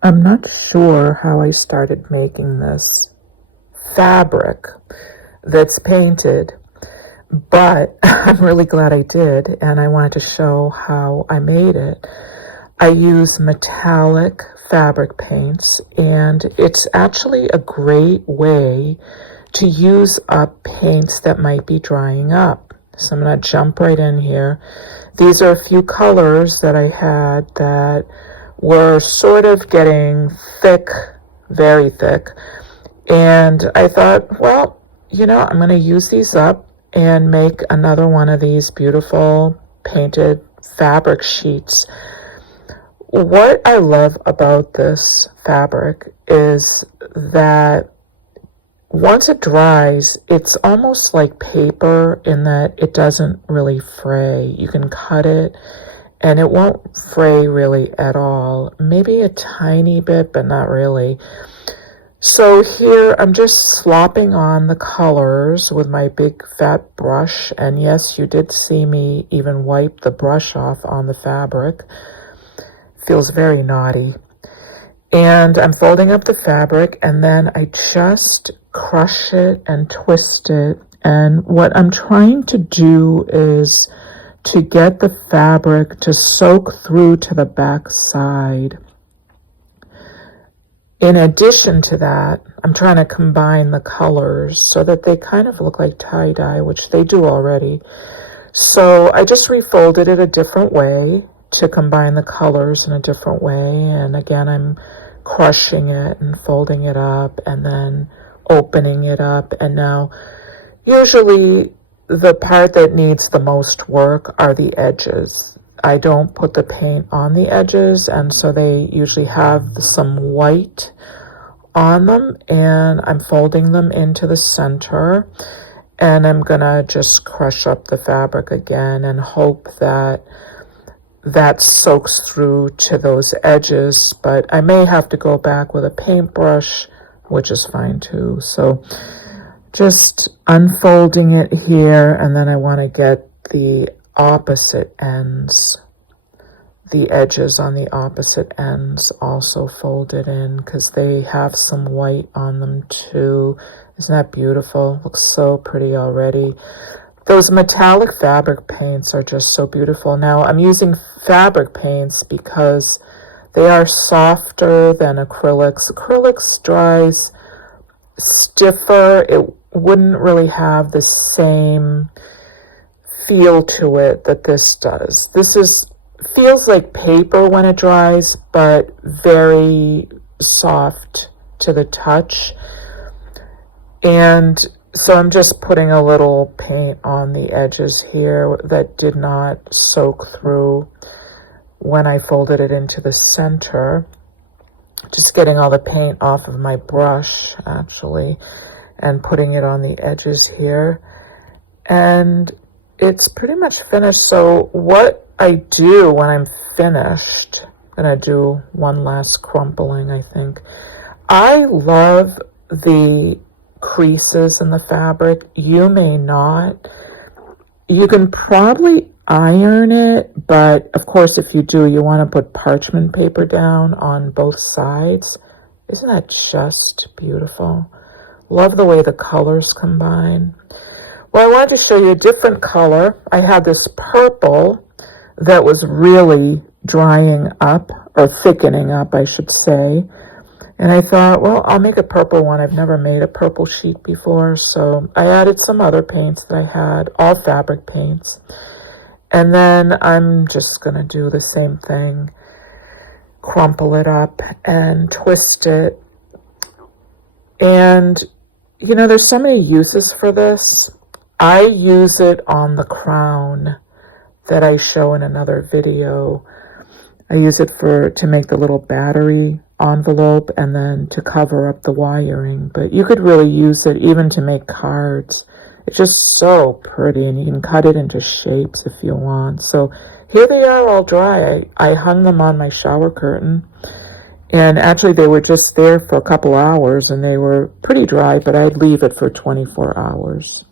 I'm not sure how I started making this fabric that's painted, but I'm really glad I did, and I wanted to show how I made it. I use metallic fabric paints, and it's actually a great way to use up paints that might be drying up. So I'm going to jump right in here. These are a few colors that I had that were sort of getting thick, very thick. And I thought, well, I'm going to use these up and make another one of these beautiful painted fabric sheets. What I love about this fabric is that once it dries, it's almost like paper in that it doesn't really fray. You can cut it and it won't fray really at all. Maybe a tiny bit, but not really. So here I'm just slopping on the colors with my big fat brush. And yes, you did see me even wipe the brush off on the fabric. Feels very naughty. And I'm folding up the fabric, and then I just crush it and twist it. And what I'm trying to do is to get the fabric to soak through to the back side. In addition to that, I'm trying to combine the colors so that they kind of look like tie-dye, which they do already. So I just refolded it a different way to combine the colors in a different way. And again, I'm crushing it and folding it up and then opening it up. And now usually the part that needs the most work are the edges. I don't put the paint on the edges, and so they usually have some white on them, and I'm folding them into the center, and I'm gonna just crush up the fabric again and hope that that soaks through to those edges. But I may have to go back with a paintbrush, which is fine too. So just unfolding it here, and then I want to get the opposite ends, the edges on the opposite ends also folded in, because they have some white on them too. Isn't that beautiful? Looks so pretty already. Those metallic fabric paints are just so beautiful. Now I'm using fabric paints because they are softer than acrylics. Acrylics dries stiffer. It wouldn't really have the same feel to it that this does. This feels like paper when it dries, but very soft to the touch. And so I'm just putting a little paint on the edges here that did not soak through when I folded it into the center. Just getting all the paint off of my brush, actually, and putting it on the edges here. And it's pretty much finished. So what I do when I'm finished, I'm gonna do one last crumpling, I think. I love the creases in the fabric. You may not. You can probably iron it, but of course if you do, you want to put parchment paper down on both sides. Isn't that just beautiful? Love the way the colors combine. Well, I wanted to show you a different color. I had this purple that was really drying up, or thickening up, I should say. And I thought, well, I'll make a purple one. I've never made a purple sheet before, so I added some other paints that I had, all fabric paints. And then I'm just going to do the same thing, crumple it up and twist it. And, there's so many uses for this. I use it on the crown that I show in another video. I use it to make the little battery envelope and then to cover up the wiring. But you could really use it even to make cards. It's just so pretty, and you can cut it into shapes if you want. So here they are all dry. I hung them on my shower curtain, and actually they were just there for a couple hours and they were pretty dry, but I'd leave it for 24 hours.